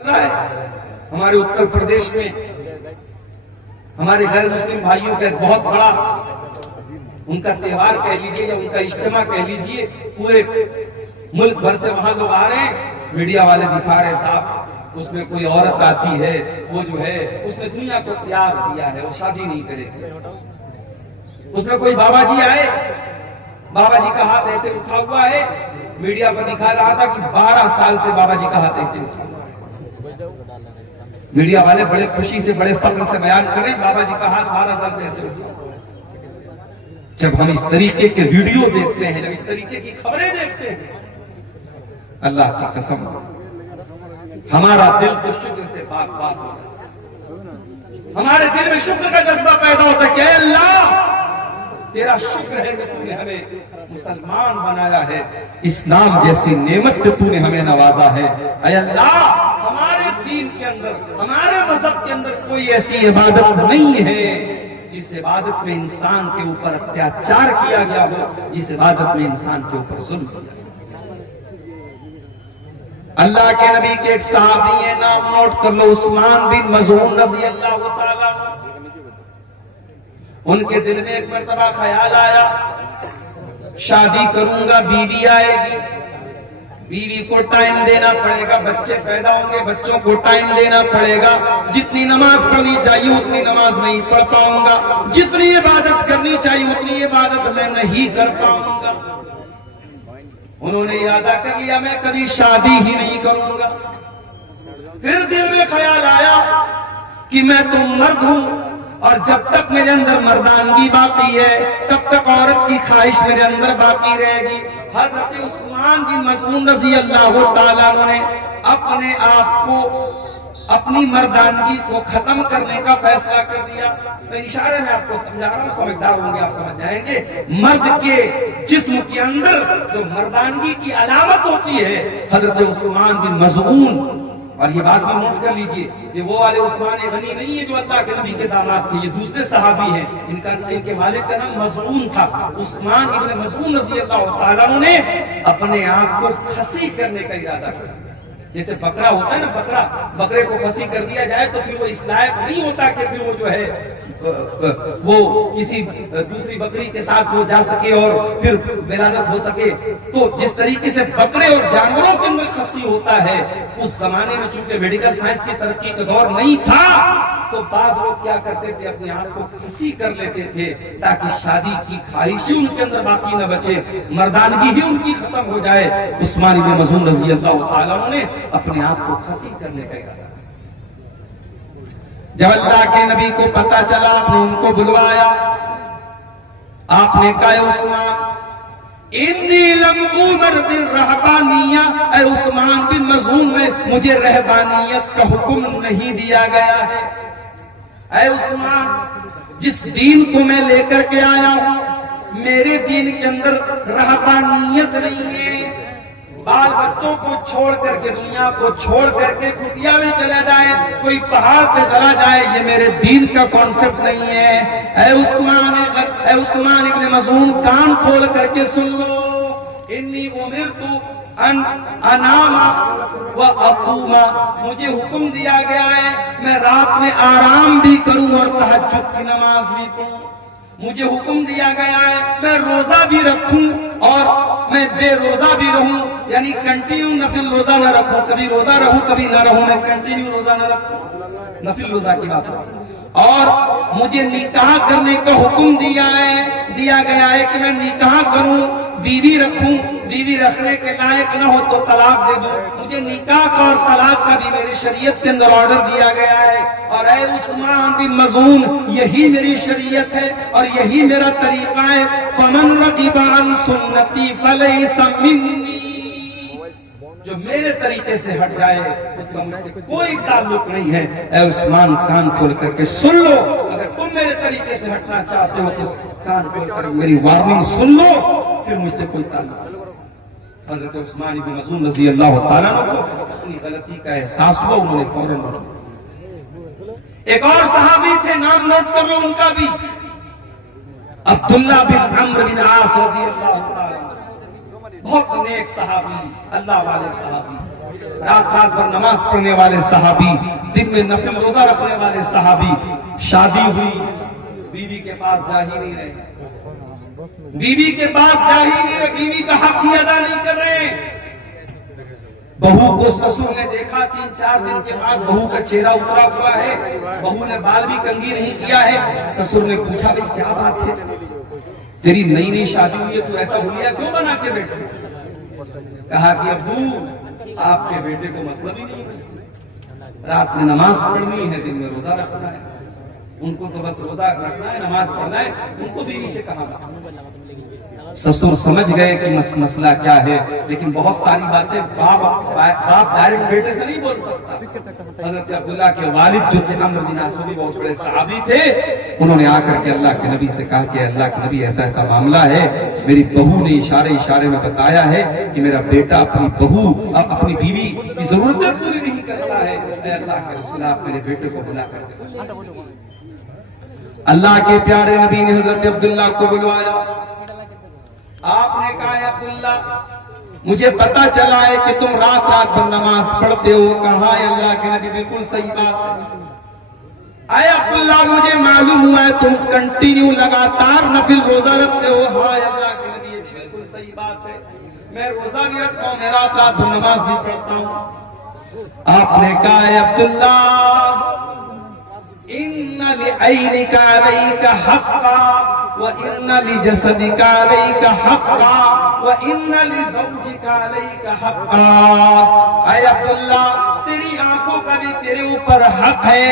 ہمارے اتر پردیش میں ہمارے غیر مسلم بھائیوں کا ایک بہت بڑا ان کا تہوار کہہ لیجیے یا ان کا اجتماع کہہ لیجیے، پورے ملک بھر سے وہاں لوگ آ رہے ہیں، میڈیا والے دکھا رہے ہیں صاحب اس میں کوئی عورت آتی ہے، وہ جو ہے اس نے دنیا کو تیاگ دیا ہے، وہ شادی نہیں کرے گی۔ اس میں کوئی بابا جی آئے، بابا جی کا ہاتھ ایسے اٹھا ہوا ہے، میڈیا پر دکھا رہا تھا کہ 12 سال سے بابا جی کا ہاتھ ایسے اٹھا ہوا ہے۔ میڈیا والے بڑے خوشی سے بڑے فخر سے بیان کریں بابا جی کا ہاتھ 12 سال سے ایسے اٹھا ہوا ہے۔ جب ہم اس طریقے کے ویڈیو دیکھتے ہیں، جب اس طریقے کی خبریں دیکھتے ہیں، اللہ کی قسم ہمارا دل تو شکر سے پاک پاک ہو جاتا ہے، ہمارے دل میں شکر کا جذبہ پیدا ہوتا ہے کہ اے اللہ تیرا شکر ہے کہ تو نے ہمیں مسلمان بنایا ہے، اسلام جیسی نعمت سے تو نے ہمیں نوازا ہے۔ اے اللہ ہمارے دین کے اندر، ہمارے مذہب کے اندر کوئی ایسی عبادت نہیں ہے جس عبادت میں انسان کے اوپر اتیاچار کیا گیا ہو، جس عبادت میں انسان کے اوپر ظلم کیا گیا۔ اللہ کے نبی کے ایک صحابی ہیں، نام نوٹ کر لو، عثمان بن مظعون رضی اللہ تعالیٰ۔ ان کے دل میں ایک مرتبہ خیال آیا شادی کروں گا، بیوی آئے گی، بیوی کو ٹائم دینا پڑے گا، بچے پیدا ہوں گے، بچوں کو ٹائم دینا پڑے گا، جتنی نماز پڑھنی چاہیے اتنی نماز نہیں پڑھ پاؤں گا، جتنی عبادت کرنی چاہیے اتنی عبادت میں نہیں کر پاؤں گا۔ انہوں نے ارادہ کر لیا میں کبھی شادی ہی نہیں کروں گا۔ پھر دل میں خیال آیا کہ میں تو مرد ہوں اور جب تک میرے اندر مردانگی باقی ہے تب تک عورت کی خواہش میرے اندر باقی رہے گی۔ حضرت عثمان بن مظعون رضی اللہ تعالیٰ نے اپنے آپ کو، اپنی مردانگی کو ختم کرنے کا فیصلہ کر دیا۔ میں اشارے میں آپ کو سمجھا رہا ہوں، سمجھدار ہوں گے آپ سمجھ جائیں گے۔ مرد کے جسم کے اندر جو مردانگی کی علامت ہوتی ہے، حضرت عثمان بن مظعون، اور یہ بات میں نوٹ کر لیجئے، یہ وہ والے عثمان غنی نہیں ہے جو اللہ کے نبی کے داماد تھے، یہ دوسرے صحابی ہیں، ان کے والد کا نام مظعون تھا۔ عثمان ابن مظعون رضی اللہ تعالیٰ نے اپنے آپ کو کھسی کرنے کا ارادہ کیا۔ جیسے بکرا ہوتا ہے نا، بکرے کو کھسی کر دیا جائے تو پھر وہ اس لائق نہیں ہوتا کہ پھر وہ جو ہے وہ کسی دوسری بکری کے ساتھ وہ جا سکے اور پھر ولادت ہو سکے۔ تو جس طریقے سے بکرے اور جانوروں کے اندر کھسی ہوتا ہے، اس زمانے میں چونکہ میڈیکل سائنس کی ترقی کا دور نہیں تھا تو بعض لوگ کیا کرتے تھے، اپنے آپ کو کھسی کر لیتے تھے تاکہ شادی کی خواہش ہی ان کے اندر باقی نہ بچے، مردانگی ہی ان کی ختم ہو جائے۔ عثمان بن مظعون رضی اللہ تعالیٰ نے اپنے آپ کو کھسی کرنے کا ارادہ۔ جب اللہ کے نبی کو پتا چلا، آپ نے ان کو بلوایا، آپ نے کہا عثمان انی لم امر بالرہبانیہ، اے عثمان بن مظعون میں مجھے رہبانیت کا حکم نہیں دیا گیا ہے۔ اے عثمان، جس دین کو میں لے کر کے آیا ہوں میرے دین کے اندر رہبانیت نہیں ہے۔ بال بچوں کو چھوڑ کر کے، دنیا کو چھوڑ کر کے کٹیا میں چلا جائے، کوئی پہاڑ پہ چلا جائے، یہ میرے دین کا کانسیپٹ نہیں ہے۔ اے عثمان ابن مظعون، کان کھول کر کے سن لو، انی امرت ان انام و اقوم، مجھے حکم دیا گیا ہے میں رات میں آرام بھی کروں اور تہجد کی نماز بھی پڑھوں۔ مجھے حکم دیا گیا ہے میں روزہ بھی رکھوں اور میں بے روزہ بھی رہوں، یعنی کنٹینیو نفل روزہ نہ رکھوں، کبھی روزہ رہوں کبھی نہ رہوں، میں کنٹینیو روزہ نہ رکھوں، نفل روزہ کی بات ہے۔ اور مجھے نکاح کرنے کا حکم دیا گیا ہے کہ میں نکاح کروں، بیوی رکھوں، بیوی رکھنے کے لائق نہ ہو تو طلاق دے دوں، مجھے نکاح کا اور طلاق کا بھی میری شریعت کے اندر آرڈر دیا گیا ہے۔ اور اے عثمان بن مظعون، یہی میری شریعت ہے اور یہی میرا طریقہ ہے۔ فمن رغب عن سنتی فلیس منی، جو میرے طریقے سے ہٹ جائے اس کا مجھ سے کوئی تعلق نہیں ہے۔ اے عثمان، کان کھول کر کے سن لو، اگر تم میرے طریقے سے ہٹنا چاہتے ہو تو کان کھول کر میری وارننگ سن لو، پھر مجھ سے کوئی تعلق نہیں۔ حضرت عثمان بن مظعون رضی اللہ تعالیٰ کو اپنی غلطی کا احساس ہوا، انہوں نے فوراً روک لیا۔ ایک اور صحابی تھے، نام نوٹ کر لو ان کا بھی، عبداللہ بن عمرو بن عاص رضی اللہ تعالیٰ، بہت نیک صحابی، اللہ والے صحابی۔ رات رات بھر نماز پڑھنے والے صحابی، دن میں نفل روزہ رکھنے والے صحابی، شادی ہوئی، بیوی کے پاس جا ہی نہیں رہے، بیوی کے پاس جا ہی نہیں رہے، بیوی کا حق ہی ادا نہیں کر رہے۔ بہو کو سسر نے دیکھا 3-4 دن کے بعد بہو کا چہرہ اترا ہوا ہے، بہو نے بال بھی کنگھی نہیں کیا ہے۔ سسر نے پوچھا بھائی کیا بات ہے، تیری نئی نئی شادی ہوئی ہے، تو ایسا ہولیا کیوں بنا کے بیٹھے؟ کہا کہ ابو آپ کے بیٹے کو مطلب ہی نہیں، رات میں نماز پڑھنی ہے، دن میں روزہ رکھنا ہے، ان کو تو بس روزہ رکھنا ہے، نماز پڑھنا ہے، ان کو بیوی سے کہا۔ سسر سمجھ گئے کہ مسئلہ کیا ہے، لیکن بہت ساری باتیں باپ ڈائریکٹ بیٹے سے نہیں بول سکتا۔ حضرت عبداللہ کے والد جو تھے عمرو بن عاص بھی بہت بڑے صحابی تھے، انہوں نے آ کر کے اللہ کے نبی سے کہا کہ اللہ کے نبی ایسا ایسا معاملہ ہے، میری بہو نے اشارے میں بتایا ہے کہ میرا بیٹا اپنی بہو اپنی بیوی کی ضرورتیں پوری نہیں کرتا ہے، اے اللہ کے رسول آپ میرے بیٹے کو بلا کر کے۔ اللہ کے پیارے نبی نے حضرت عبداللہ کو بلوایا، آپ نے کہا ہے عبداللہ مجھے پتا چلا ہے کہ تم رات رات بھر نماز پڑھتے ہو۔ کہا ہے اللہ کے نبی بالکل صحیح بات ہے۔ اے عبداللہ مجھے معلوم ہوا ہے تم کنٹینیو لگاتار نفل روزہ رکھتے ہو۔ ہاں اللہ کے نبی یہ بالکل صحیح بات ہے، میں روزہ بھی رکھتا ہوں، میں رات رات بھر نماز بھی پڑھتا ہوں۔ آپ نے کہا ہے عبداللہ ان لعینک علیک حقا وان لجسدک علیک حقا وان لزوجک علیک حقا۔ اے عبداللہ تیری آنکھوں کا بھی تیرے اوپر حق ہے،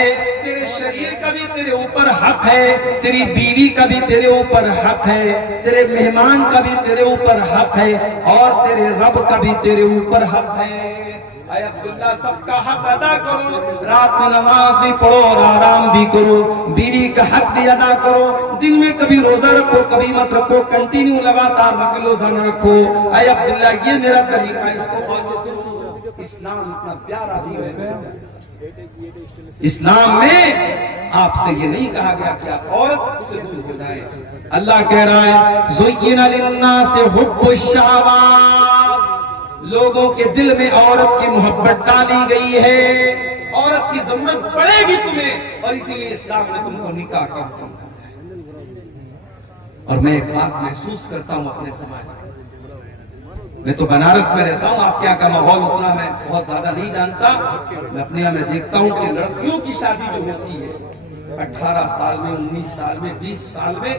تیرے شریر کا بھی تیرے اوپر حق ہے، تیری بیوی کا بھی تیرے اوپر حق ہے، تیرے مہمان کا بھی تیرے اوپر حق ہے، اور تیرے رب کا بھی تیرے اوپر حق ہے۔ اے عبداللہ سب کا حق ادا کرو، رات میں نماز بھی پڑھو اور آرام بھی کرو، بیوی کا حق بھی ادا کرو، دن میں کبھی روزہ رکھو کبھی مت رکھو، کنٹینیو لگاتار نفل روزہ نہ رکھو۔ اے عبداللہ یہ میرا طریقہ ہے، اس کو فالو کرو۔ اسلام اتنا پیارا دین ہے، اسلام میں آپ سے یہ نہیں کہا گیا کہ آپ عورت سے دور ہو جائیں۔ اللہ کہہ رہا ہے زُيِّنَ لِلنَّاسِ حُبُّ الشَّهَوَاتِ، لوگوں کے دل میں عورت کی محبت ڈالی گئی ہے، عورت کی ضرورت پڑے گی تمہیں، اور اسی لیے اسلام نے تم کو نکاح کا حکم دیا۔ اور میں ایک بات محسوس کرتا ہوں اپنے سماج میں تو بنارس میں رہتا ہوں، آپ کے یہاں کا ماحول اتنا میں بہت زیادہ نہیں جانتا، میں اپنے یہاں میں دیکھتا ہوں کہ لڑکیوں کی شادی جو ہوتی ہے 18 سال میں، 19 سال میں، 20 سال میں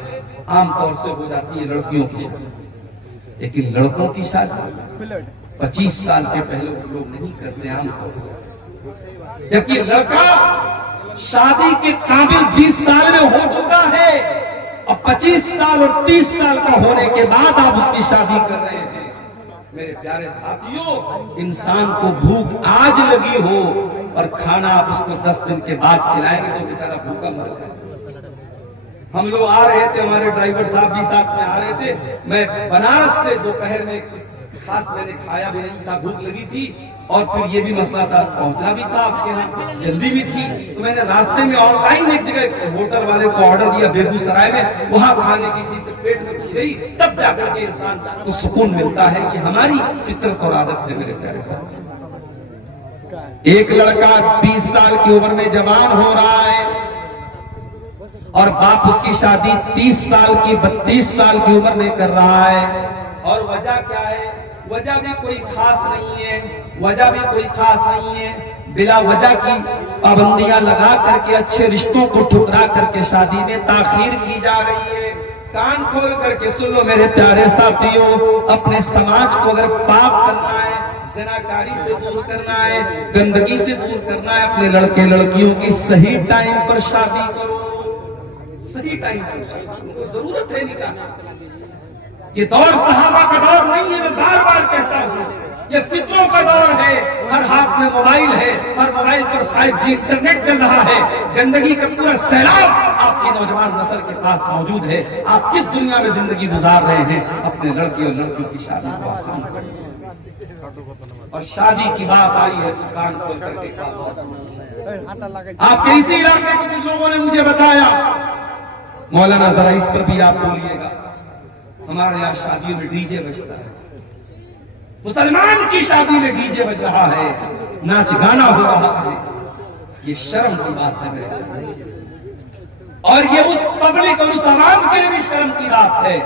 عام طور سے ہو جاتی ہے لڑکیوں کی شادی، لیکن لڑکوں کی شادی 25 سال کے پہلے لوگ نہیں کرتے عام طور سے، جبکہ لڑکا شادی کے قابل 20 سال میں ہو چکا ہے، اور 25 سال اور 30 سال کا ہونے کے بعد آپ اس کی شادی کر رہے ہیں۔ میرے پیارے ساتھیوں، انسان کو بھوک آج لگی ہو اور کھانا آپ اس کو 10 دن کے بعد کھلائیں گے تو بیچارہ بھوکا مر جائے۔ ہم لوگ آ رہے تھے، ہمارے ڈرائیور صاحب بھی ساتھ میں آ رہے تھے، میں بنارس سے دوپہر میں خاص میں نے کھایا بھی نہیں تھا، بھوک لگی تھی، اور پھر یہ بھی مسئلہ تھا پہنچنا بھی تھا آپ کے یہاں، جلدی بھی تھی، تو میں نے راستے میں آن لائن ایک جگہ ہوٹل والے کو آرڈر دیا بیگوسرائے میں، وہاں کھانے کی چیز جب پیٹ میں کچھ گئی تب جا کر کے انسان کو سکون ملتا ہے کہ ہماری فطرت اور عادت ہے۔ میرے پیارے ساتھ، ایک لڑکا 20 سال کی عمر میں جوان ہو رہا ہے اور باپ اس کی شادی 30 سال کی 32 سال کی عمر میں کر رہا ہے، اور وجہ کیا ہے؟ وجہ بھی کوئی خاص نہیں ہے، وجہ بھی کوئی خاص نہیں ہے، بلا وجہ کی پابندیاں لگا کر کے اچھے رشتوں کو ٹھکرا کر کے شادی میں تاخیر کی جا رہی ہے۔ کان کھول کر کے سن لو میرے پیارے ساتھیوں، اپنے سماج کو اگر پاک کرنا ہے، زناکاری سے دور کرنا ہے، گندگی سے دور کرنا ہے، اپنے لڑکے لڑکیوں کی صحیح ٹائم پر شادی کرو، صحیح ٹائم پر شادی، ان کو ضرورت ہے نکاح۔ یہ دور صحابہ کا دور نہیں ہے، میں بار بار کہتا ہوں، یہ فطروں کا دور ہے، ہر ہاتھ میں موبائل ہے، ہر موبائل پر 5G انٹرنیٹ چل رہا ہے، گندگی کا پورا سیلاب آپ کی نوجوان نسل کے پاس موجود ہے۔ آپ کس دنیا میں زندگی گزار رہے ہیں؟ اپنے لڑکے اور لڑکیوں کی شادی کو آسان کریں، اور شادی کی بات آئی ہے تو کان کھول کر کے آپ کے اسی علاقے کے کچھ لوگوں نے مجھے بتایا، مولانا ذرا اس پر بھی آپ بولیے گا، ہمارے یہاں شادیوں میں ڈی جے بجتا ہے، مسلمان کی شادی میں ڈی جے بج رہا ہے، ناچ گانا ہو رہا ہے، یہ شرم کی بات ہے میرے بھائی، اور یہ اس پبلک اور اس عوام کے لیے بھی شرم کی بات ہے۔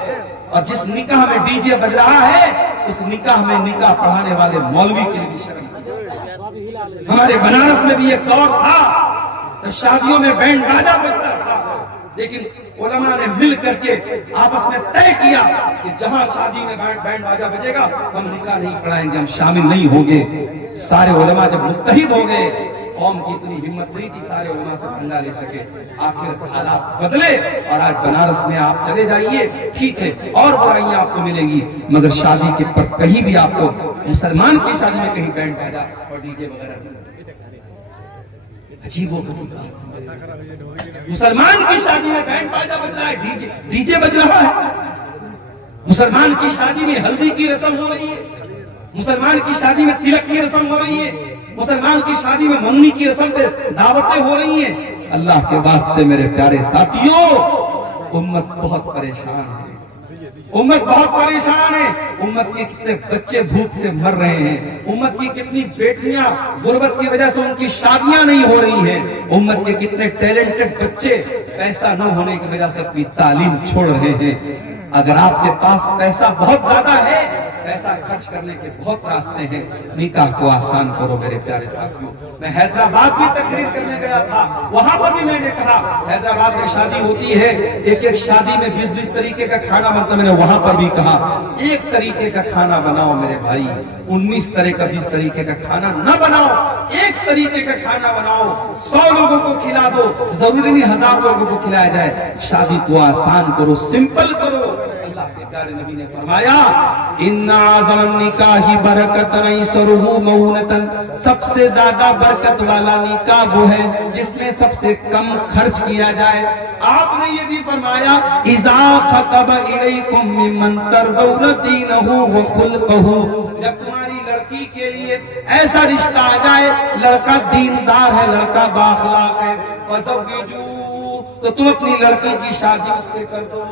اور جس نکاح میں ڈی جے بج رہا ہے اس نکاح میں نکاح پڑھانے والے مولوی کے لیے بھی شرم کی بات ہے۔ ہمارے بنارس میں بھی ایک دور تھا تو شادیوں میں بینڈ باجا بجتا تھا، لیکن علماء نے مل کر کے آپس میں طے کیا کہ جہاں شادی میں بینڈ باجا بجے گا ہم نکاح نہیں پڑھائیں گے، ہم شامل نہیں ہوں گے۔ سارے علماء جب متحد ہو گئے، قوم کی اتنی ہمت نہیں تھی سارے علماء سے پنگا لے سکے، آخر حالات بدلے اور آج بنارس میں آپ چلے جائیے، ٹھیک ہے اور برائیاں آپ کو ملیں گی، مگر شادی کے پر کہیں بھی آپ کو مسلمان کی شادی میں کہیں بینڈ باجا اور ڈی جے وغیرہ عجیب و غریب بات۔ مسلمان کی شادی میں بینڈ باجا بج رہا ہے، ڈی جے بج رہا ہے۔ مسلمان کی شادی میں ہلدی کی رسم ہو رہی ہے، مسلمان کی شادی میں تلک کی رسم ہو رہی ہے، مسلمان کی شادی میں منگنی کی رسم پہ دعوتیں ہو رہی ہیں۔ اللہ کے واسطے میرے پیارے ساتھیوں، امت بہت پریشان ہے، امت بہت پریشان ہے، امت کے کتنے بچے بھوک سے مر رہے ہیں، امت کی کتنی بیٹیاں غربت کی وجہ سے ان کی شادیاں نہیں ہو رہی ہیں، امت کے کتنے ٹیلنٹڈ بچے پیسہ نہ ہونے کی وجہ سے اپنی تعلیم چھوڑ رہے ہیں۔ اگر آپ کے پاس پیسہ بہت زیادہ ہے، پیسہ خرچ کرنے کے بہت راستے ہیں، نکاح کو آسان کرو میرے پیارے ساتھیوں۔ میں حیدرآباد بھی تقریر کرنے گیا تھا، وہاں پر بھی میں نے کہا حیدرآباد میں شادی ہوتی ہے، ایک ایک شادی میں 20 طریقے کا کھانا بنتا، میں نے وہاں پر بھی کہا ایک طریقے کا کھانا بناؤ میرے بھائی، 19 طرح کا 20 طریقے کا کھانا نہ بناؤ، ایک طریقے کا کھانا بناؤ، 100 لوگوں کو کھلا دو، ضروری نہیں 1000 لوگوں کو کھلایا جائے، شادی کو آسان کرو، سمپل کرو۔ اللہ کے پیارے نبی نے فرمایا ان اعظم النکاح برکتن ایسرہ مؤونۃ، سب سے زیادہ برکت والا نکاح وہ ہے جس میں سب سے کم خرچ کیا جائے۔ آپ نے یہ بھی فرمایا اذا خطب الیکم ممن ترضون دینہ وخلقہ، جب تمہاری لڑکی کے لیے ایسا رشتہ آ جائے، لڑکا دیندار ہے، لڑکا بااخلاق ہے، فزوجوہ، تو تم اپنی لڑکی کی شادی اس سے کر دو۔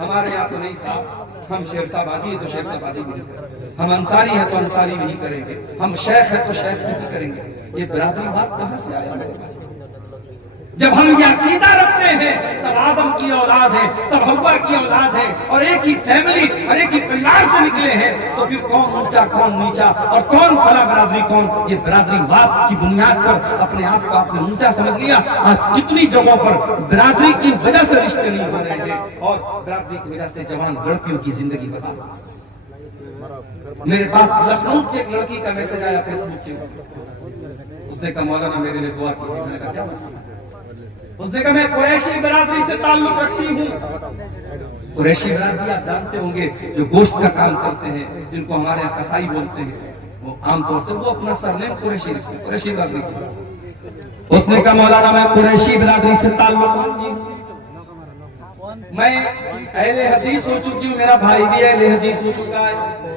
ہمارے یہاں تو نہیں صاحب، ہم شیر صاحب آدھی ہے تو شیر صاحب آدھی نہیں کریں گے، ہم انصاری ہیں تو انصاری نہیں کریں گے، ہم شیخ ہیں تو شیخ نہیں کریں گے۔ یہ برادری بات کہاں سے آیا میرے پاس؟ جب ہم یہ عقیدہ رکھتے ہیں سب آدم کی اولاد ہے، سب حوا کی اولاد ہے، اور ایک ہی فیملی اور ایک ہی پریوار سے نکلے ہیں، تو پھر کون اونچا کون نیچا اور کون بڑا برادری کون؟ یہ برادری بات کی بنیاد پر اپنے آپ کو آپ نے اونچا سمجھ لیا۔ آج کتنی جگہوں پر برادری کی وجہ سے رشتے نہیں ہو رہے ہیں اور برادری کی وجہ سے جوان لڑکیوں کی زندگی برباد۔ میرے پاس لکھنؤ کی ایک لڑکی کا میسج آیا فیس بک کے اوپر، اس نے کہا مولانا میرے لیے دعا کیجیے۔ میں نے کہا کیا مسئلہ؟ اس نے کہا میں قریشی برادری سے تعلق رکھتی ہوں۔ قریشی برادری آپ جانتے ہوں گے جو گوشت کا کام کرتے ہیں، جن کو ہمارے یہاں کسائی بولتے ہیں، وہ عام طور سے وہ اپنا سرنیم قریشی رکھتے ہیں، قریشی برادری۔ اس نے کہا مولانا میں قریشی برادری سے تعلق رکھتی ہوں، میں اہل حدیث ہو چکی ہوں، میرا بھائی بھی اہل حدیث ہو چکا ہے،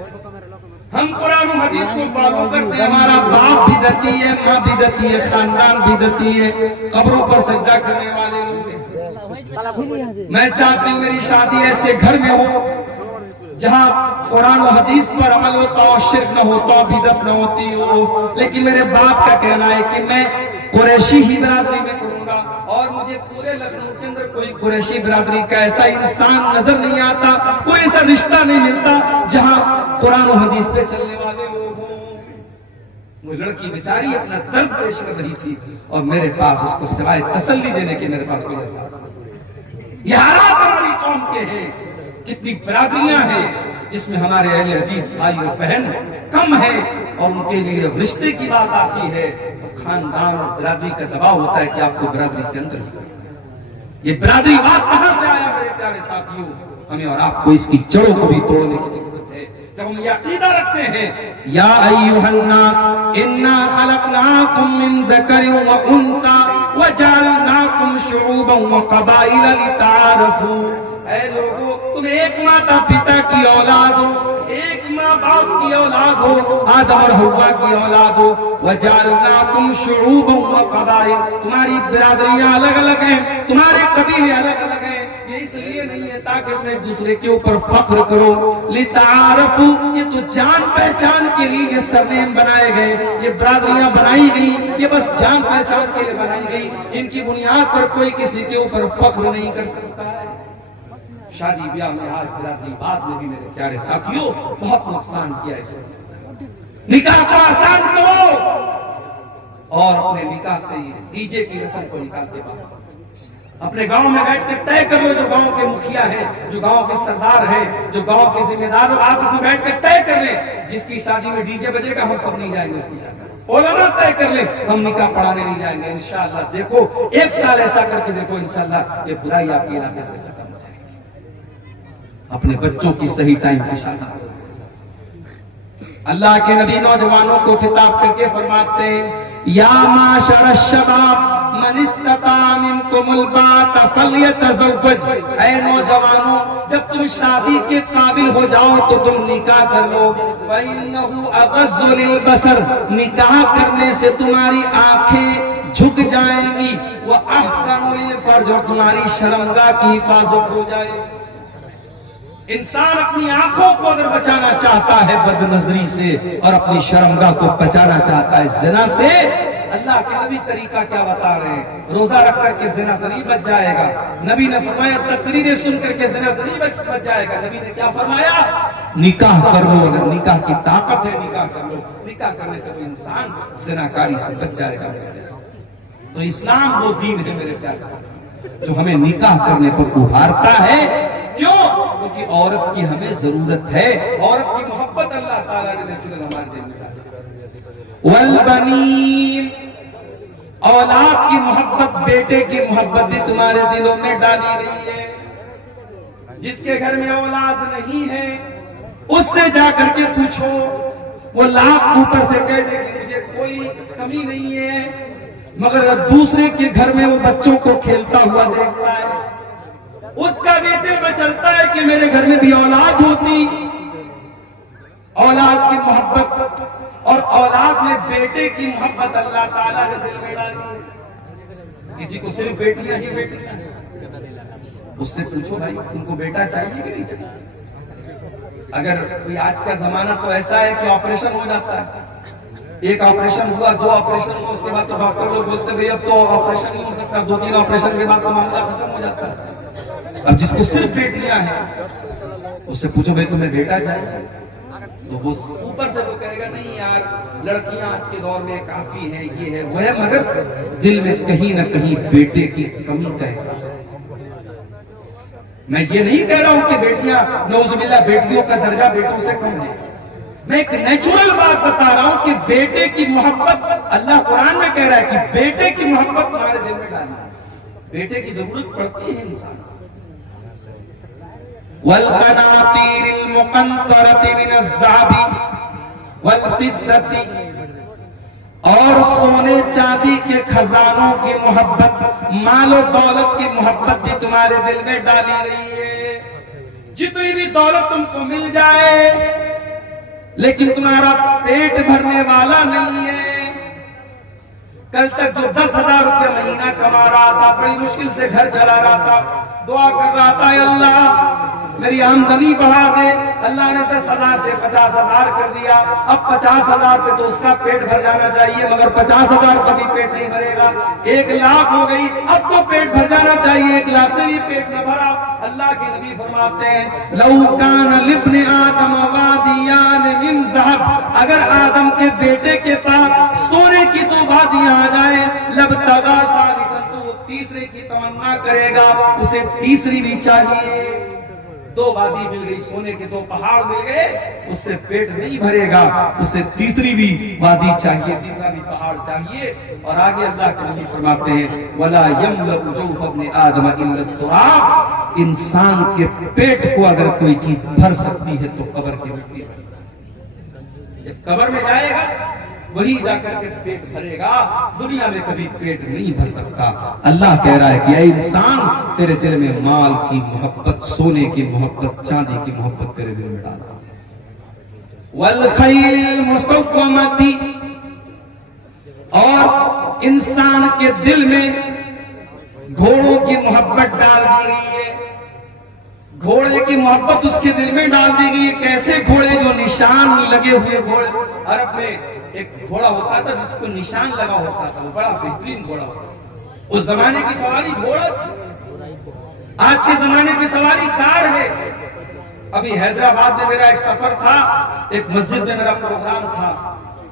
ہم قرآن و حدیث کو فالو کرتے ہیں، ہمارا باپ بھی دتی ہے، ماں بھی دتی ہے، خاندان بھی دتی ہے، قبروں پر سجدہ کرنے والے لوگ ہیں۔ میں چاہتی ہوں میری شادی ایسے گھر میں ہو جہاں قرآن و حدیث پر عمل ہوتا ہو، شرک نہ ہوتا ہو، بدعت نہ ہوتی ہو، لیکن میرے باپ کا کہنا ہے کہ میں قریشی ہی برادری میں کروں گا، اور مجھے پورے لکھنؤ کے اندر کوئی قریشی برادری کا ایسا انسان نظر نہیں آتا، کوئی ایسا رشتہ نہیں ملتا جہاں قرآن و حدیث پہ چلنے والے لوگ ہوں۔ وہ لڑکی بیچاری اپنا درد پیش کر رہی تھی اور میرے پاس اس کو سوائے تسلی دینے کے میرے پاس کوئی الفاظ نہیں۔ یہ حالات ہماری قوم کے ہیں، کتنی برادریاں ہیں جس میں ہمارے اہل حدیث بھائی اور بہن کم ہیں، اور ان کے لیے رشتے کی بات آتی ہے تو خاندان اور برادری کا دباؤ ہوتا ہے کہ آپ کو برادری کے اندر یہ برادری بات کہاں سے آیا میرے پیارے ساتھیوں؟ ہمیں اور آپ کو اس کی جڑوں کو بھی توڑنے کی ضرورت ہے۔ جب ہم یہ عقیدہ رکھتے ہیں یا ایھا الناس انا خلقناکم من ذکر و انثی وجعلناکم شعوبا وقبائل لتعارفوا، اے لوگوں تم ایک ماتا پتا کی اولاد ہو، ایک ماں باپ کی اولاد ہو، آدم اور حوا کی اولاد ہو، وجعلناکم شعوبا وقبائل، تمہاری برادریاں الگ الگ ہیں، تمہارے قبیلے الگ الگ ہیں، یہ اس لیے نہیں ہے تاکہ تم ایک دوسرے کے اوپر فخر کرو، لتعارفوا، یہ تو جان پہچان کے لیے یہ سرنیم بنائے گئے، یہ برادریاں بنائی گئی، یہ بس جان پہچان کے لیے بنائی گئی، ان کی بنیاد پر کوئی کسی کے اوپر فخر نہیں کر سکتا ہے۔ شادی بیاہ میں آج برادری بات میں بھی میرے پیارے ساتھیوں بہت نقصان کیا اس وقت۔ نکاح کو آسان کرو اور اپنے نکاح سے ڈی جے کی رسم کو نکال کے باہر اپنے گاؤں میں بیٹھ کے طے کر لو، جو گاؤں کے مکھیا ہے، جو گاؤں کے سردار ہے، جو گاؤں کے ذمہ دار ہو، آپ اس میں بیٹھ کے طے کر لیں جس کی شادی میں ڈی جے بجے گا ہم سب نہیں جائیں گے، اس کی شادی علماء طے کر لیں ہم نکاح پڑھانے نہیں جائیں گے انشاءاللہ۔ دیکھو ایک سال ایسا کر کے دیکھو انشاءاللہ یہ برائی آپ کے علاقے سے ختم ہو جائے گی۔ اپنے بچوں کی صحیح ٹائم پہ شادی کرو۔ اللہ کے نبی نوجوانوں کو خطاب کر کے فرماتے ہیں، یا معاشر الشباب من استطاع منکم الباءۃ فلیتزوج، اے نوجوانوں جب تم شادی کے قابل ہو جاؤ تو تم نکاح کر لو، فإنہ اغض للبصر، نکاح کرنے سے تمہاری آنکھیں جھک جائیں گی، وأحسن للفرج، اور تمہاری شرمگاہ کی حفاظت ہو جائے گی۔ انسان اپنی آنکھوں کو اگر بچانا چاہتا ہے بد نظری سے اور اپنی شرمگاہ کو بچانا چاہتا ہے زنا سے، اللہ کے نبی طریقہ کیا بتا رہے ہیں؟ روزہ رکھ کر کے زنا سے نہیں بچ جائے گا، نبی نے فرمایا تقریریں سن کر کے زنا سے نہیں بچ جائے گا، نبی نے کیا فرمایا؟ نکاح کر لو، اگر نکاح کی طاقت ہے نکاح کر لو، نکاح کرنے سے کوئی انسان زناکاری سے بچ جائے گا۔ تو اسلام وہ دین ہے میرے پیارے ساتھ جو ہمیں نکاح کرنے پر ابھارتا ہے۔ کیوں؟ کیونکہ عورت کی ہمیں ضرورت ہے، عورت کی محبت اللہ تعالیٰ نے نیچرل ہمارے دل میں ڈالی۔ والبنین، اولاد کی محبت، بیٹے کی محبت بھی تمہارے دلوں میں ڈالی گئی ہے۔ جس کے گھر میں اولاد نہیں ہے اس سے جا کر کے پوچھو، وہ لاکھ اوپر سے کہہ دے کہ مجھے کوئی کمی نہیں ہے، مگر دوسرے کے گھر میں وہ بچوں کو کھیلتا ہوا دیکھتا ہے، اس کا بھی دل میں چلتا ہے کہ میرے گھر میں بھی اولاد ہوتی۔ اولاد کی محبت اور اولاد میں بیٹے کی محبت اللہ تعالیٰ نے دل میں ڈالی ہے۔ کسی کو صرف بیٹیاں ہی بیٹیاں، اس سے پوچھو بھائی تم کو بیٹا چاہیے کہ نہیں چاہیے؟ اگر کوئی آج کا زمانہ تو ایسا ہے کہ آپریشن ہو جاتا ہے، ایک آپریشن ہوا، دو آپریشن ہوا، اس کے بعد تو ڈاکٹر لوگ بولتے بھائی اب تو آپریشن نہیں ہو سکتا، دو تین آپریشن کے بعد تو معاملہ ختم ہو جاتا ہے۔ اب جس کو صرف بیٹیاں ہیں اس سے پوچھو بھائی تمہیں بیٹا چاہیے، تو وہ اوپر سے تو کہے گا نہیں یار لڑکیاں آج کے دور میں کافی ہیں، یہ ہے وہ ہے، مگر دل میں کہیں نہ کہیں بیٹے کی کمی کا احساس ہے۔ میں یہ نہیں کہہ رہا ہوں کہ بیٹیاں نعوذ باللہ بیٹیوں کا درجہ بیٹوں سے کم ہے، میں ایک نیچرل بات بتا رہا ہوں کہ بیٹے کی محبت اللہ قرآن میں کہہ رہا ہے کہ بیٹے کی محبت تمہارے دل میں ڈالنا، بیٹے کی ضرورت پڑتی ہے انسان۔ والقناطیر المقنطرۃ من الذهب والفضة، اور سونے چاندی کے خزانوں کی محبت، مال و دولت کی محبت بھی تمہارے دل میں ڈالی گئی ہے۔ جتنی بھی دولت تم کو مل جائے لیکن تمہارا پیٹ بھرنے والا نہیں ہے۔ کل تک جو 10,000 روپے مہینہ کما رہا تھا، بڑی مشکل سے گھر چلا رہا تھا، دعا کر رہا تھا اے اللہ میری آمدنی بڑھا دے، اللہ نے 10,000 سے 50,000 کر دیا، اب 50,000 پہ تو اس کا پیٹ بھر جانا چاہیے، مگر 50,000 کا بھی پیٹ نہیں بھرے گا۔ 1,00,000 ہو گئی، اب تو پیٹ بھر جانا چاہیے، 1,00,000 سے بھی پیٹ نہ بھرا۔ اللہ کے نبی فرماتے ہیں لو کان لابن آدم وادیان من ذهب، اگر آدم کے بیٹے کے پاس سونے کی 2 وادیاں آ جائیں، لابتغى ثالثا، تو تیسرے کی تمنا کرے گا، اسے تیسری بھی چاہیے۔ 2 وادی مل گئی، سونے کے 2 پہاڑ مل گئے، اس سے پیٹ نہیں بھرے گا، اسے تیسری بھی وادی چاہیے، تیسرا بھی پہاڑ چاہیے۔ اور آگے اللہ کے نبی فرماتے ہیں وَلَا يَمْلَأُ جَوْفَ ابْنِ آدَمَ إِلَّا التُّرَابُ، انسان کے پیٹ کو اگر کوئی چیز بھر سکتی ہے تو قبر کی مٹی بھر سکتی ہے۔ جب قبر میں جائے گا وہی جا کر کے پیٹ بھرے گا، دنیا میں کبھی پیٹ نہیں بھر سکتا۔ اللہ کہہ رہا ہے کہ اے انسان تیرے دل میں مال کی محبت، سونے کی محبت، چاندی کی محبت تیرے دل میں ڈالا۔ والخیل المسومۃ، اور انسان کے دل میں گھوڑوں کی محبت ڈال دی گئی ہے۔ گھوڑے کی محبت اس کے دل میں ڈال دی گئی. ایک ایسے گھوڑے جو نشان لگے ہوئے گھوڑے. عرب میں ایک گھوڑا ہوتا تھا جس کو نشان لگا ہوتا تھا, وہ بڑا بہترین گھوڑا ہوتا تھا. اس زمانے کی سواری گھوڑا تھی. آج کے زمانے کی سواری کار ہے. ابھی حیدرآباد میں میرا ایک سفر تھا, ایک مسجد میں میرا پروگرام تھا.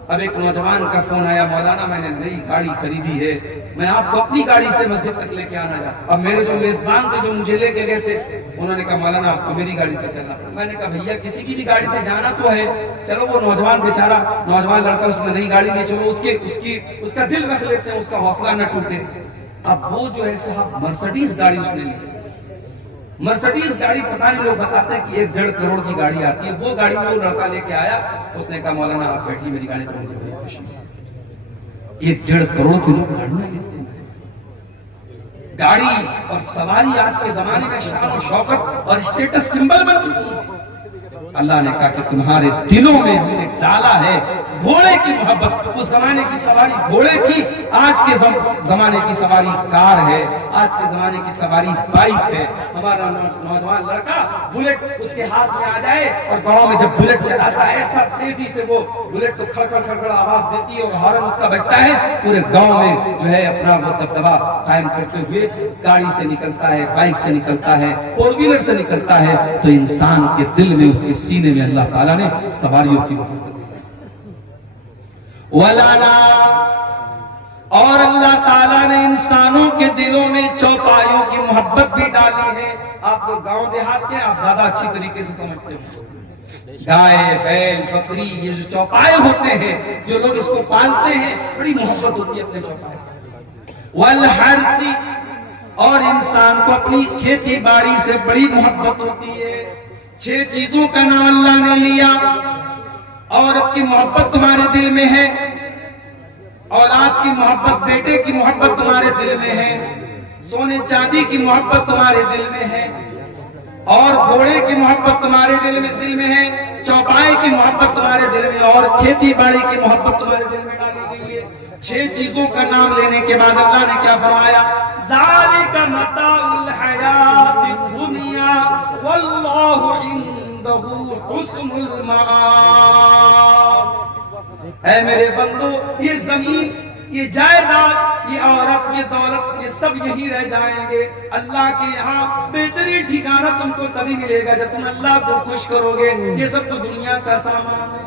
اب ایک نوجوان کا فون آیا, مولانا میں نے نئی گاڑی خریدی ہے, میں آپ کو اپنی گاڑی سے مسجد تک لے کے آنا چاہتا. اب میرے جو میزبان تھے جو مجھے لے کے گئے تھے, انہوں نے کہا مولانا آپ کو میری گاڑی سے چلنا. میں نے کہا بھیا کسی کی بھی گاڑی سے جانا تو ہے, چلو وہ نوجوان بیچارہ نوجوان لڑکا اس نے نئی گاڑی لی, چلو اس کا دل رکھ لیتے ہیں, اس کا حوصلہ نہ ٹوٹے. اب وہ جو ہے صاحب مرسڈیز گاڑی اس نے لی. مرسڈیز گاڑی پتہ نہیں, لوگ بتاتے ہیں کہ 1.5 کروڑ کی گاڑی آتی ہے. وہ گاڑی وہ لڑکا لے کے آیا, اس نے کہا مولانا آپ بیٹھیے میری گاڑی پر, مجھے بڑی خوشی ہے. 1.5 کروڑ کی لوگ گاڑیاں لیتے ہیں. گاڑی اور سواری آج کے زمانے میں شان و شوکت اور اسٹیٹس سمبل بن چکی ہے. اللہ نے کہا کہ تمہارے دلوں میں ہم نے ڈالا ہے گھوڑے کی محبت. اس زمانے کی سواری گھوڑے کی, آج کے زمانے کی سواری کار ہے, آج کے زمانے کی سواری بائک ہے. ہمارا نوجوان لڑکا بلٹ اس کے ہاتھ میں آ جائے اور گاؤں میں جب بلٹ چلاتا ہے ایسا تیزی سے وہ بلٹ تو کھڑکڑ کھڑکڑ آواز دیتی ہے اور ہارن اس کا بجتا ہے, پورے گاؤں میں جو ہے اپنا وہ دبدبا قائم کرتے ہوئے گاڑی سے نکلتا ہے, بائک سے نکلتا ہے, 4 ویلر سے نکلتا ہے. تو انسان کے دل میں, اس کے سینے میں اللہ تعالیٰ نے سواریوں کی محبت دی. ولانا, اور اللہ تعالیٰ نے انسانوں کے دلوں میں چوپایوں کی محبت بھی ڈالی ہے. آپ لوگ گاؤں دیہات کے, آپ زیادہ اچھی طریقے سے سمجھتے ہو. گائے, بیل, بکری, یہ جو چوپائے ہوتے ہیں, جو لوگ اس کو پالتے ہیں, بڑی محبت ہوتی ہے اپنے چوپائے سے. والحرث, اور انسان کو اپنی کھیتی باڑی سے بڑی محبت ہوتی ہے. 6 چیزوں کا نام اللہ نے لیا. عورت کی محبت تمہارے دل میں ہے, اولاد کی محبت, بیٹے کی محبت تمہارے دل میں ہے, سونے چاندی کی محبت تمہارے دل میں ہے, اور گھوڑے کی محبت تمہارے دل میں ہے, چوپائے کی محبت تمہارے دل میں, اور کھیتی باڑی کی محبت تمہارے دل میں ڈالی گئی ہے. 6 چیزوں کا نام لینے کے بعد اللہ نے کیا فرمایا؟ ذالک متاع الحیات الدنیا واللہ عندہ حسن المآب. اے میرے بندو, یہ زمین, یہ جائیداد, یہ عورت, یہ دولت, یہ سب یہی رہ جائیں گے. اللہ کے یہاں بہترین ٹھکانہ تم کو تبھی ملے گا جب تم اللہ کو خوش کرو گے. یہ سب تو دنیا کا سامان ہے,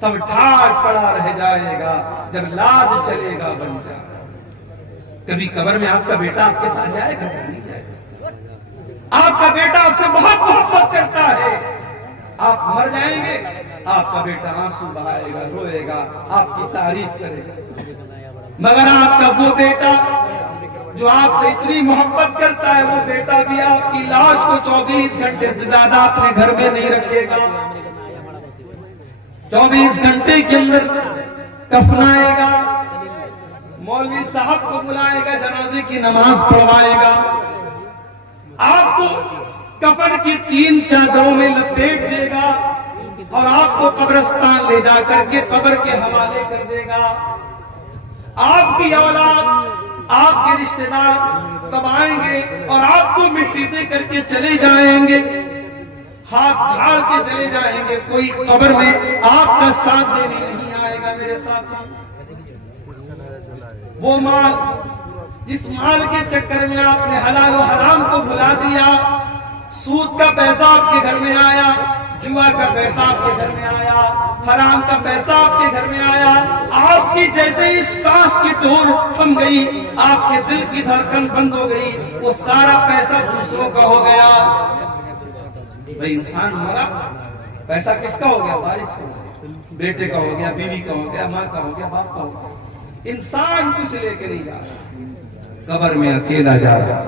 سب ٹھار پڑا رہ جائے گا جب لاج چلے گا بن جائے. کبھی قبر میں آپ کا بیٹا آپ کے ساتھ جائے گا, نہیں جائے گا. آپ کا بیٹا آپ سے بہت محبت کرتا ہے, آپ مر جائیں گے, آپ کا بیٹا آنسو بہائے گا, روئے گا, آپ کی تعریف کرے گا. مگر آپ کا وہ بیٹا جو آپ سے اتنی محبت کرتا ہے, وہ بیٹا بھی آپ کی لاش کو 24 گھنٹے سے زیادہ اپنے گھر میں نہیں رکھے گا. 24 گھنٹے کے اندر کفنائے گا, مولوی صاحب کو بلائے گا, جنازے کی نماز پڑھوائے گا, آپ کو کفن کی 3 چادروں میں لپیٹ دے گا اور آپ کو قبرستان لے جا کر کے قبر کے حوالے کر دے گا. آپ کی اولاد, آپ کے رشتہ دار سب آئیں گے اور آپ کو مٹی دے کر کے چلے جائیں گے, ہاتھ جھاڑ کے چلے جائیں گے. کوئی قبر میں آپ کا ساتھ دینے نہیں آئے گا. میرے ساتھ وہ مال, جس مال کے چکر میں آپ نے حلال و حرام کو بھلا دیا, سود کا پیسہ آپ کے گھر میں آیا, جوا کا پیسہ آپ کے گھر میں آیا, حرام کا پیسہ آپ کے گھر میں آیا, آپ کی جیسے ہی سانس کی ڈور تھم گئی, آپ کے دل کی دھڑکن بند ہو گئی, وہ سارا پیسہ دوسروں کا ہو گیا. بھئی انسان مرا, پیسہ کس کا ہو گیا؟ وارث کا, بیٹے کا ہو گیا, بیوی کا ہو گیا, ماں کا ہو گیا, باپ کا ہو گیا. انسان کچھ لے کے نہیں جا رہا, قبر میں اکیلا جا رہا.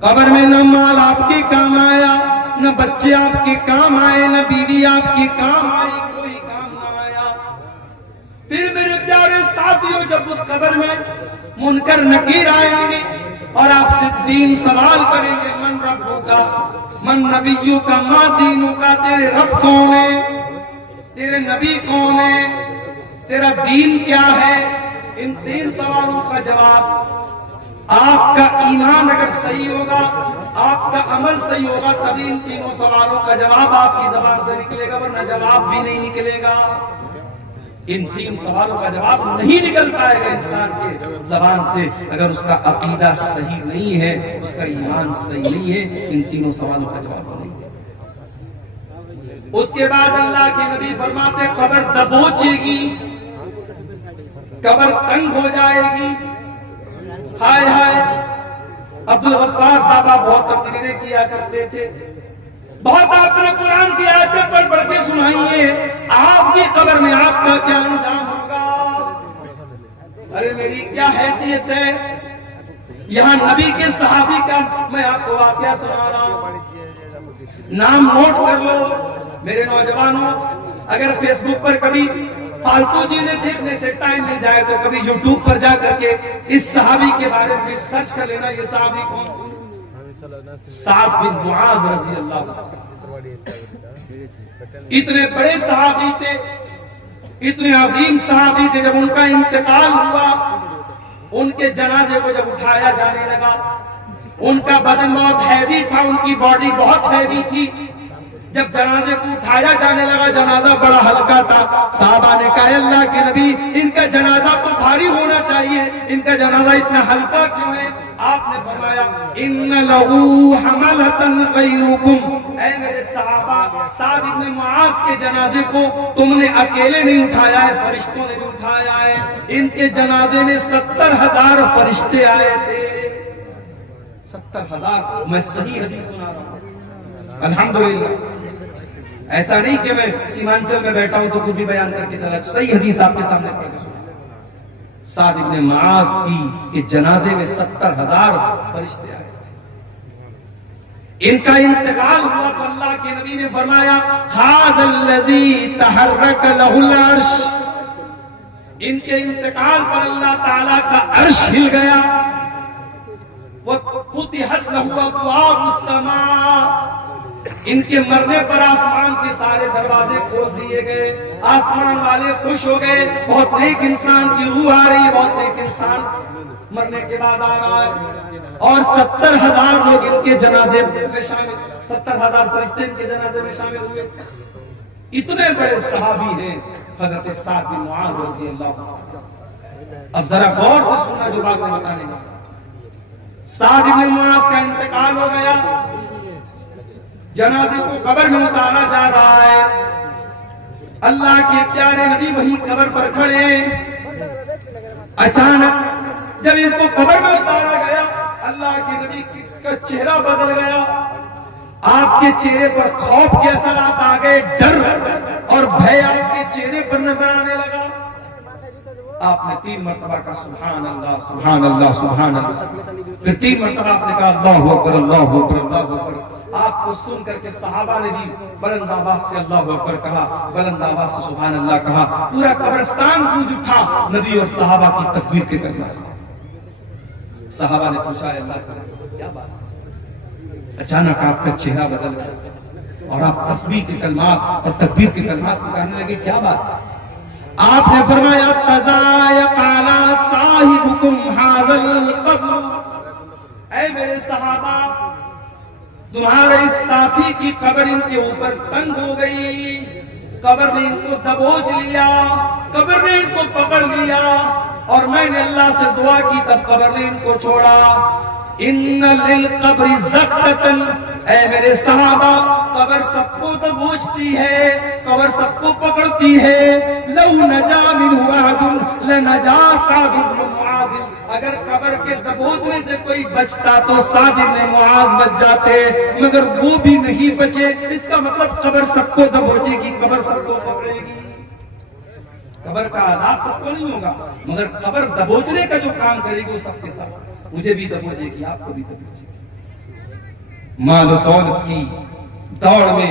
قبر میں نہ مال آپ کے کام آیا, نہ بچے آپ کے کام آئے, نہ بیوی آپ کے کام آئی, کوئی کام نہ آیا. پھر میرے پیارے ساتھیوں, جب اس قبر میں منکر نکیر آئیں گے اور آپ سے 3 سوال کریں گے, من ربوں کا, من نبیوں کا, ماں دینوں کا, تیرے رب کون ہے, تیرے نبی کون ہے, تیرا دین کیا ہے. ان 3 سوالوں کا جواب آپ کا ایمان اگر صحیح ہوگا، آپ کا عمل صحیح ہوگا، تبھی ان تینوں سوالوں کا جواب آپ کی زبان سے نکلے گا، ورنہ جواب بھی نہیں نکلے گا۔ ان تین سوالوں کا جواب نہیں نکل پائے گا انسان کے زبان سے اگر اس کا عقیدہ صحیح نہیں ہے، اس کا ایمان صحیح نہیں ہے، ان تینوں سوالوں کا جواب نہیں ہے۔ اس کے بعد اللہ کے نبی فرماتے قبر دبوچے گی، قبر تنگ ہو جائے گی۔ ہائے ہائے، عبدالغفار صاحب بہت تقریریں کیا کرتے تھے، بہت آپ نے قرآن کی آیتیں پڑھ پڑھ کے سنائیے، آپ کی قبر میں آپ کا کیا انجام ہوگا؟ ارے میری کیا حیثیت ہے؟ یہاں نبی کے صحابی کا میں آپ کو واقعہ سنا رہا ہوں، نام نوٹ کر لو میرے نوجوانوں۔ اگر فیس بک پر کبھی فالتو چیزیں دیکھنے سے ٹائم مل جائے تو کبھی یوٹیوب پر جا کر کے اس صحابی کے بارے میں سرچ کر لینا۔ یہ صحابی کون؟ سعد بن معاذ رضی اللہ عنہ۔ اتنے بڑے صحابی تھے، اتنے عظیم صحابی تھے، جب ان کا انتقال ہوا، ان کے جنازے کو جب اٹھایا جانے لگا، ان کا بدن بہت ہیوی تھا، ان کی باڈی بہت ہیوی تھی۔ جب جنازے کو اٹھایا جانے لگا، جنازہ بڑا ہلکا تھا، صحابہ نے کہا اللہ کے نبی ان کا جنازہ تو بھاری ہونا چاہیے، ان کا جنازہ اتنا ہلکا کیوں ہے؟ آپ نے فرمایا ان لہو حملۃ غیرکم، اے میرے صحابہ، سعد بن معاذ کے جنازے کو تم نے اکیلے نہیں اٹھایا ہے، فرشتوں نے بھی اٹھایا ہے۔ ان کے جنازے میں 70,000 فرشتے آئے تھے، 70,000۔ میں صحیح حدیث سنا رہا ہوں الحمدللہ، ایسا نہیں کہ میں سیمانچل میں بیٹھا ہوں تو کچھ بھی بیان کر کے چلا، صحیح حدیث آپ کے سامنے پڑھ کے سنا۔ سعد بن معاذ کے جنازے میں 70,000 فرشتے آئے تھے۔ ان کا انتقال ہوا تو اللہ کے نبی نے فرمایا ھذا الذی تحرک لہ العرش، ان کے انتقال پر اللہ تعالی کا عرش ہل گیا۔ وفتحت لہ ابواب السماء، ان کے مرنے پر آسمان کے سارے دروازے کھول دیے گئے، آسمان والے خوش ہو گئے، بہت نیک انسان کی روح آ رہی ہے، بہت نیک انسان مرنے کے بعد آ رہا ہے۔ اور 70,000 لوگ ان کے جنازے میں شامل، 70,000 فرشتے ان کے جنازے میں شامل ہوئے۔ اتنے بڑے صحابی ہیں حضرت سعد بن معاذ رضی اللہ عنہ۔ اب ذرا غور سے سننا جو بات میں بتانے گا۔ سعد بن معاذ کا انتقال ہو گیا، جنازے کو قبر میں اتارا جا رہا ہے، اللہ کے پیارے نبی وہی قبر پر کھڑے۔ اچانک جب ان کو قبر میں اتارا گیا، اللہ کے نبی کا چہرہ بدل گیا، آپ کے چہرے پر خوف کے اثرات آ گئے، ڈر اور بھے آپ کے چہرے پر نظر آنے لگا۔ آپ نے 3 مرتبہ کہا سبحان اللہ سبحان اللہ سبحان اللہ، پھر 3 مرتبہ آپ نے کہا اللہ اکبر اللہ اکبر اللہ اکبر۔ آپ کو سن کر کے صحابہ نے بھی بلند آواز سے اللہ اکبر کہا، بلند آواز سے سبحان اللہ کہا، پورا قبرستان گونج اٹھا نبی اور صحابہ کی تکبیر کے کلمات سے۔ صحابہ نے پوچھا اللہ کا کیا بات؟ اچانک آپ کا چہرہ بدل گیا اور آپ تسبیح کے کلمات اور تکبیر کے کلمات پکارنے لگے، کیا بات؟ آپ نے فرمایا تضایق علی صاحبکم ھذا القبر، اے میرے صحابہ، تمہارے اس ساتھی کی قبر ان کے اوپر تنگ ہو گئی، قبر نے ان کو دبوچ لیا، قبر نے ان کو پکڑ لیا، اور میں نے اللہ سے دعا کی تب قبر نے ان کو چھوڑا۔ ان للقبر زقتن، اے میرے صحابہ، قبر سب کو دبوچتی ہے، قبر سب کو پکڑتی ہے۔ لو نجا منہ احد لنجا سعد بن معاذ، اگر قبر کے دبوچنے سے کوئی بچتا تو سعد بن معاذ بچ جاتے، مگر وہ بھی نہیں بچے۔ اس کا مطلب قبر سب کو دبوچے گی، قبر سب کو پکڑے گی۔ قبر کا عذاب سب کو نہیں ہوگا، مگر قبر دبوچنے کا جو کام کرے گی وہ سب کے ساتھ، مجھے بھی دبوچے گی، آپ کو بھی دبوچے گی۔ مال و دولت کی دوڑ میں